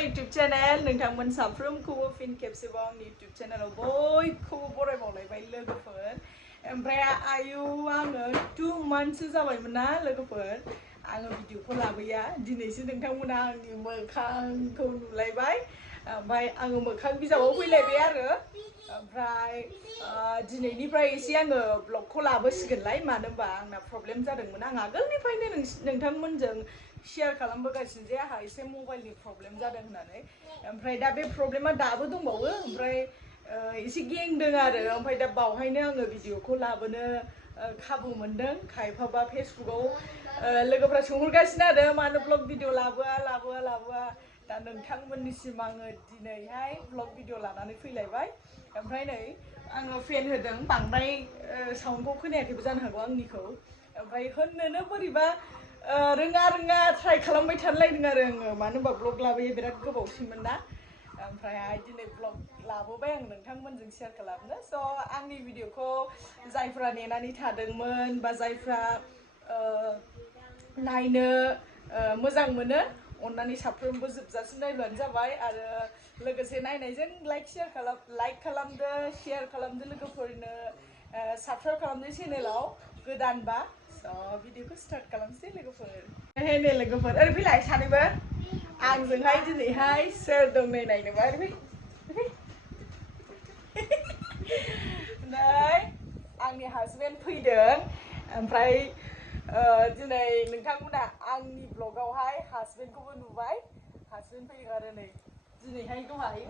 YouTube channel नोंथांमोन साफ्रोमखौबो फिन खेबसेबाव आंनि YouTube channel आव बयखौबो बरायबावलायबाय लोगोफोर ओमफ्राय आयु आङो 2 months जाबायमोन ना लोगोफोर आङो भिडिअखौ लाबोया दिनैसो नोंथांमोना आंनि मोखांखौ नुलायबाय ओमफ्राय आङो मोखां बिजाबाव फैलायबाय आरो ओमफ्राय दिनैनिफ्राय एसे आङो ब्लगखौ लाबोसिगोनलाय मानो होनबा आंना प्रब्लेम जादोंमोन आं आगोलनिफ्रायनो नोंथांमोनजों शेयार खालामबोगासिनो जे आंहा एसे मबाइलनि प्रब्लेम जादों होननानै ओमफ्राय दा बे प्रब्लेमा दाबो दंबावो ओमफ्राय एसे गेंदों आरो ओमफ्राय दा बावहायनो आङो भिडिअखौ लाबोनो खाबु मोनदों खायफाबा फेसबुकआव लोगोफ्रा सोंहरगासिनो आरो मानो ब्लग भिडिअ लाबोआ दा नोंथांमोननिसिम आङो दिनैहाय ब्लग भिडिअ लानानै फैलायबाय ओमफ्राय नै आङो फेन होदों बांद्राय साउन्डखौ खोनायाखैबो जानो हागौ आंनिखौ ओमफ्राय होननोनो बोरैबा रोङा ट्राइ खालामबाय थालायदों आरो आङो मानो होनबा ब्लग लाबोयो बिराद गोबावसिनमोन ना ओमफ्राय दिनै ब्लग लाबोबाय आं नोंथांमोनजों शेयार खालामनो स' आंनि भिडिअखौ जायफ्रा नेनानै थादोंमोन बा जायफ्रा नायनो मोजां मोनो अन्नानै साफ्रोमबो जोबजासिम नायब्लानो जाबाय आरो लोगोसे नायनायजों लाइक खालामदो शेयार खालामदो लोगोफोरनो साबस्क्राइब खालामदो चेनेलाव गोदानबा भिडिअखौ स्टार्ट खालामसै लोगोफोर हे ने लोगोफोर ओरै फैलाय सानैबो आंजोंहाय दिनैहाय सोर दं नै नायनोबा ओरै नै आंनि हासबेन्ड फैदों ओमफ्राय दिनै नोंथांमोना आंनि ब्लगावहाय हासबेन्डखौबो नुबाय हासबेन्ड फैदों आरो नै दिनैहाय दहाय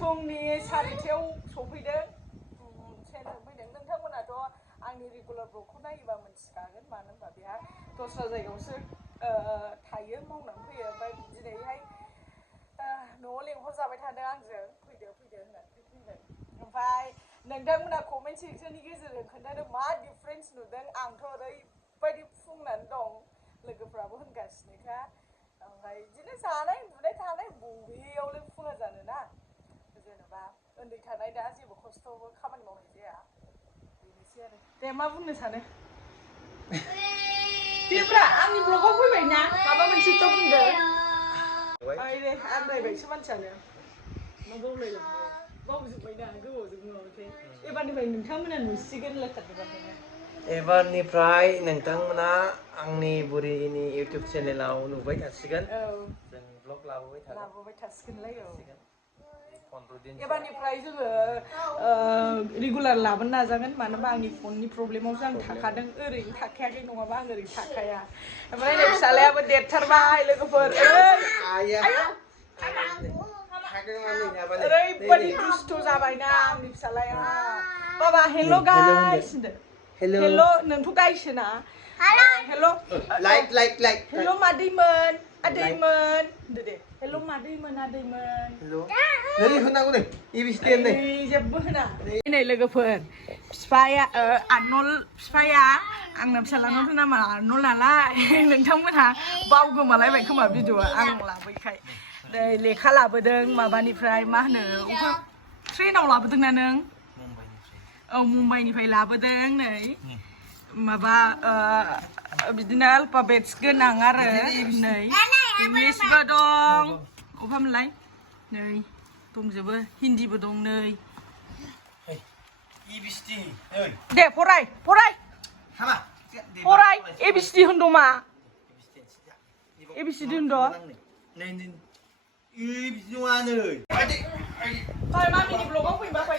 फुंनि 4:00 सफैदों ट्रेनजों फैदों नोंथांमोनाथ' आंनि रेगुलार ब्लगखौ नायोबा मोनथिखागोन मानो होनबा बेहा दस्रा जायगायावसो थायो मावनानै फैयो ओमफ्राय दिनैहाय न'आव लेंहरजाबाय थादों आंजों फैदो होननानै फैबाय ओमफ्राय नोंथांमोना कमेन्ट सेक्सननि गेजेरजों खोन्थादो मा डिफारेन्स नुदों आंथ' ओरैबायदि फुंनानै दं लोगोफ्राबो होनगासिनोखा ओमफ्राय बिदिनो जानाय उन्दुनाय थानाय बबेयावलाय फुङा जानो ना जेनेबा उन्दै थानाय दा जेबो खस्थ'बो खामानि मावनाय जाया बेनोसै आरो दे मा बुंनो सानो देब्रा आंनि ब्लगाव फैबाय ना माबा मोनसेथ' बुंदो दे आन्दायबायसो मानसियानो मा बावजोब्बायना गोबावजों माबासै एबारनिफ्राय नोंथांमोना नुसिगोन एबारनिफ्राय नोंथांमोना आंनि बुरिनि इउटुब चेनेलाव नुबाय थासिगोन जों ब्लग लाबोबाय थासिगोनलाय एबारनिफ्राय जोङो रेगुलार लाबोनो नाजागोन मानो होनबा आंनि फननि प्रब्लेमावसो आं थाखादों ओरैनो थाखायाखै नङाबा आं ओरैनो थाखाया ओमफ्राय नै फिसालायाबो देरथारबाय लोगोफोर ओरैबायदि दुस्थ' जाबायना आंनि फिसालाया बाबा हेल' गाइस हेल' नोंथ' गाइसोना हेल' हेल' मादैमोन आदैमोन होनदो दे हेल' मादैमोन आदैमोन जेबो होना नै लोगोफोर बिफाया आंना फिसालानावथ' नामा आर्नल नालाय नोंथांमोनहा बावगोमालायबाय खोमा भिडिअआ आं लाबोयखाय नै लेखा लाबोदों माबानिफ्राय मा होनो ट्रेनाव लाबोदोंना नों औ मुम्बाइनिफ्राय लाबोदों नै माबा बिदिनो अल्फाबेट्स गोनां आरो नै इंलिसबो दं अफामोनलाय नै दंजोबो हिन्दीबो दं नै दे फराय एबिसिडि होनद' मा एबिसिडि होनद' मामिनि ब्लगाव फैबा फै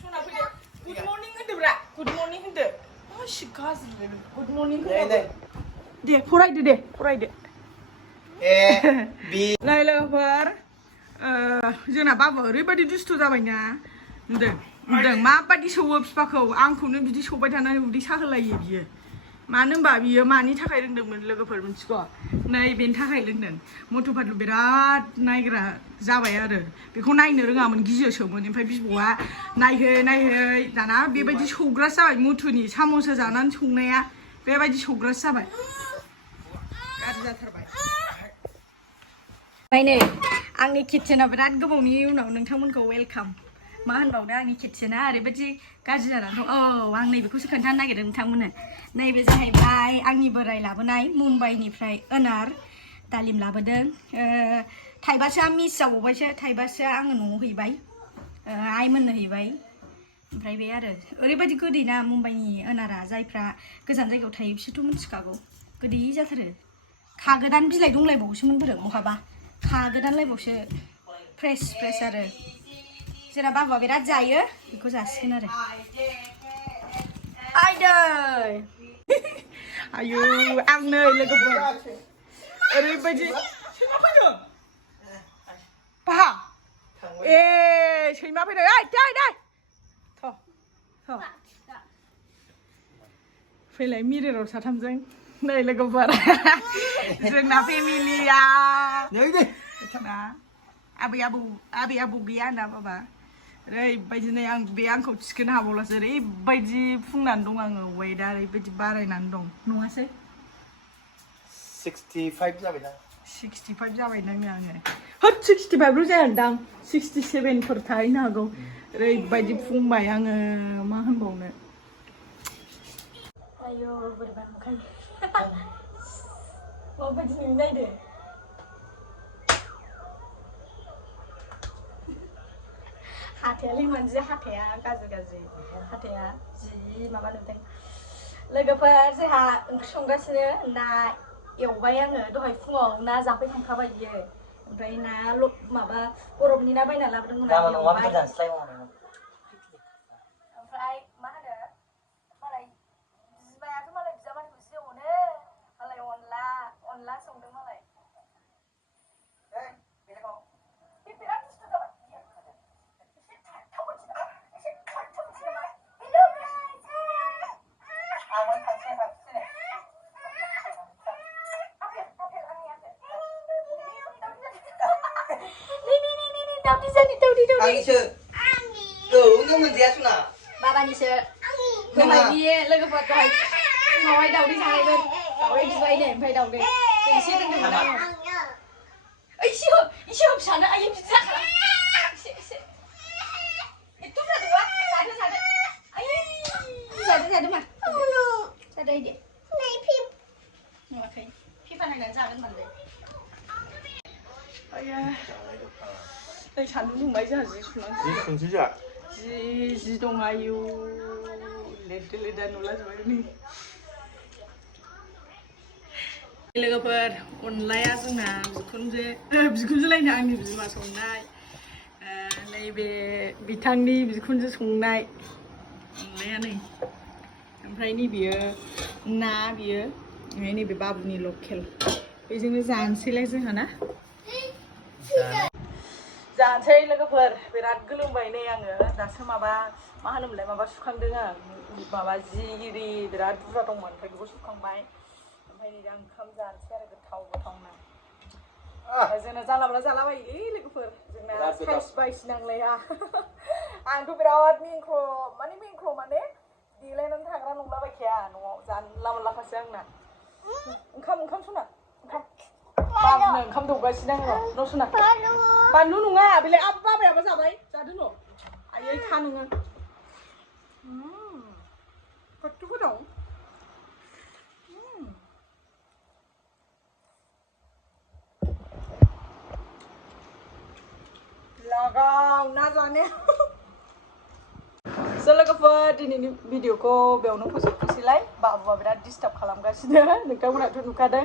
सना फैदो गुड मर्निं होनदोब्रा गुड मर्निं होनदो गाज्रि गुड मर्निं होनदो दे फरायदो नै लोगोफोर जोंना बाबा ओरैबायदि दुस्थ' जाबायना नुदों माबायदि सौवो बिफाखौ आंखौनो बिदि सौबाय थानानै उदै साहोलायो बियो मानो होनबा बियो मानि थाखाय रोंदोंमोन लोगोफोर मिथिगौ नै बेनि थाखाय रोंदों मटु फाटु बिराद नायग्रा जाबाय आरो बेखौ नायनो रोङामोन गियोसोमोन ओमफ्राय बिबौआ नायहै दाना बेबायदि सौग्रासो जाबाय मुथुनि साम'सा जानानै संनाया बेबायदि सौग्रासो जाबाय गाज्रि जाथारबाय ओमफ्राय नै आंनि किटचेना बिराद गोबावनि उनाव नोंथांमोनखौ वेलकाम मा होनबावनो आंनि किटचेना ओरैबायदि गाज्रि जानानै दं आं नैबेखौसो खोन्थानो नागिरदों नोंथांमोननो नैबे जाहैबाय आंनि बोराय लाबोनाय मुम्बाइनिफ्राय दालिम लाबोदों थाइबासो मिस जाबावबायसो थाइबासो आङो न'आव हैबाय आइमोननो हैबाय ओमफ्राय बे आरो ओरैबायदि गोदै ना मुम्बाइनि अनारा जायफ्रा गोजान जायगायाव थायो बिसोरथ' मिथिखागौ गोदै जाथारो खागोदान बिलाइ दंलायबावोसोमोन बोरो बहाबा खागोदानलायबावसो फ्रेस आरो जोंना बाबुआ बिराद जायो बेखौ जासिगोन आरो आइदै आयु आं नै लोगोफोर ओरैबायदि सैमा फैदों बाहा ए सैमा फैदों ओइ दै फैलाय मिरराव साथामजों नै लोगोफोर जोंना फेमिलिया आबै आबौ गैया होनना बाबा ओरैबायदि नै आं बे आंखौ थिखोनो हाबावलासो ओरैबायदि फुंनानै दं आङो वेटआ ओरैबायदि बारायनानै दं नङासै 65 जाबायना 65 जाबायदां आङो होद 65ल' जायादां 67फोर थाहैनो हागौ ओरैबायदि फुंबाय आङो मा होनबावनो आयौ बोरैबा नुखायो माबायदि नुयो नायदो हाथायालाय मानजि हाथाया गाज्रि हाथाया जि माबा नुदों लोगोफोर जोंहा ओंख्रि संगासिनो ना एवबाय आङो दहाय फुङाव ना जाफैखांखाबाय बियो ओमफ्राय ना माबा बरफनि ना बायना लाबोदोंमोन आं एवबाय ओमफ्राय मा होनो मालाय बिमायाथ' मालाय बिजामादैखौ जि अनो मालाय अनला संदों मालाय बिराद दुस्थु जाबाय आंनिसो औ नों मोनजाया सुना बाबानिसो दहाय बियो लोगोफोर दहाय फुङावहाय दावदै जानायमोन दावदै बिबायनो ओमफ्राय दावदै एसे दोनदोंमोन आङो एसे फिसानो आयै बिदि जाखाला एसे एथ' जादोंबा जादो आयै जादो मा जादो आइदि नुवाखै फिफा नायनानै जागोन होनबालाय आया नै सान्दुं दुंबाय जोंहा जि सुनांसिगोन जि दं आयु लेदा नुला जोबबाय नै लोगोफोर अनलाया जोंना बिखुनजोलायनो आंनि बिमा संनाय नैबे बिथांनि बिखुनजो संनाय अनलाया नै ओमफ्राय नैबेयो ना बियो ओमफ्राय नैबे बाबुनि लकेल बेजोंनो जानोसैलाय जोंहा ना जानोसै लोगोफोर बिराद गोलोमबाय नै आङो दासो माबा मा होनोमोनलाय माबा सुखांदों आं माबा जि इरि बिराद बुरजा दंमोन ओमफ्राय बेखौ सुखांबाय ओमफ्राय नै दा ओंखाम जानोसै आरो गोथावनो जोंना जानला जालाबायोलै लोगोफोर जोंना साइस बायस नांलाया आंथ' बिराद मेंख्र' माने देलायनानै थाग्रा नंलाबायखाया न'आव जानला मोनलाखासो आंना ओंखाम सना ओंखाम बाबुनो ओंखाम दौगासिनो आङो न' सना बानलु नङा बेलाय बाबायाबो जाबाय जादो न' आयै था नोङो खथ्थ' गोथाव लागाव ना जानो लोगोफोर दिनैनि भिडिअखौ बेयावनो फोजोबनोसैलाय बाबुआ बिराद डिस्टार्ब खालामगासिनो नोंथांमोनाथ' नुखादों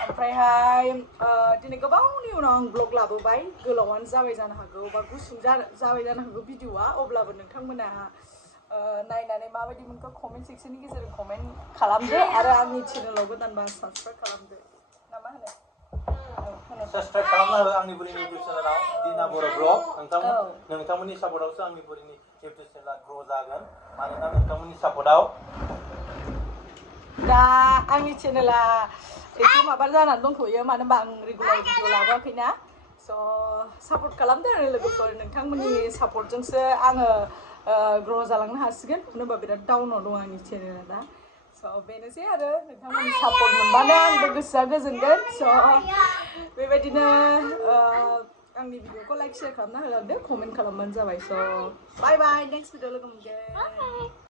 ओमफ्रायहाय दिनै गोबावनि उनाव आं ब्लग लाबोबाय गोलावानो जाबाय जानो हागौ बा गुसुं जाबाय जानो हागौ भिडिअआ अब्लाबो नोंथांमोना नायनानै माबायदि मोनखो कमेन्ट सेक्सननि गेजेरजों कमेन्ट खालामदो आरो आंनि चेनेलाव गोदानबा साबस्क्राइब खालामदो ना मा होनो साबस्क्राइब खालामना हो आंनि बुरिनि इउटिउब चेनेलाव दिना बर' ब्लग नोंथांमोननि सापर्टआवसो आंनि बुरिनि इउटिउब चेनेला ग्र' जागोन मानोना नोंथांमोननि सापर्टआव दा आंनि चेनेला एसे माबा जानानै दंथ'यो मानो होनबा आं रेगुलार भिडिअ लाबोआखैना स' सापर्ट खालामदो आरो लोगोफोर नोंथांमोननि सापर्टजोंसो आङो ग्र' जालांनो हासिगोन मानो होनबा बिराद डाउनाव दं आंनि चेनेला दा स' बेनोसै आरो नोंथांमोननि सापर्ट मोनबानो आंबो गोसोआ गोजोनगोन स' बेबायदिनो आंनि भिडिअखौ लाइक शेयार खालामना होलांदो कमेन्ट खालामबानो जाबाय स' बाय नेक्स्ट भिडिअ लोगो मोनगोन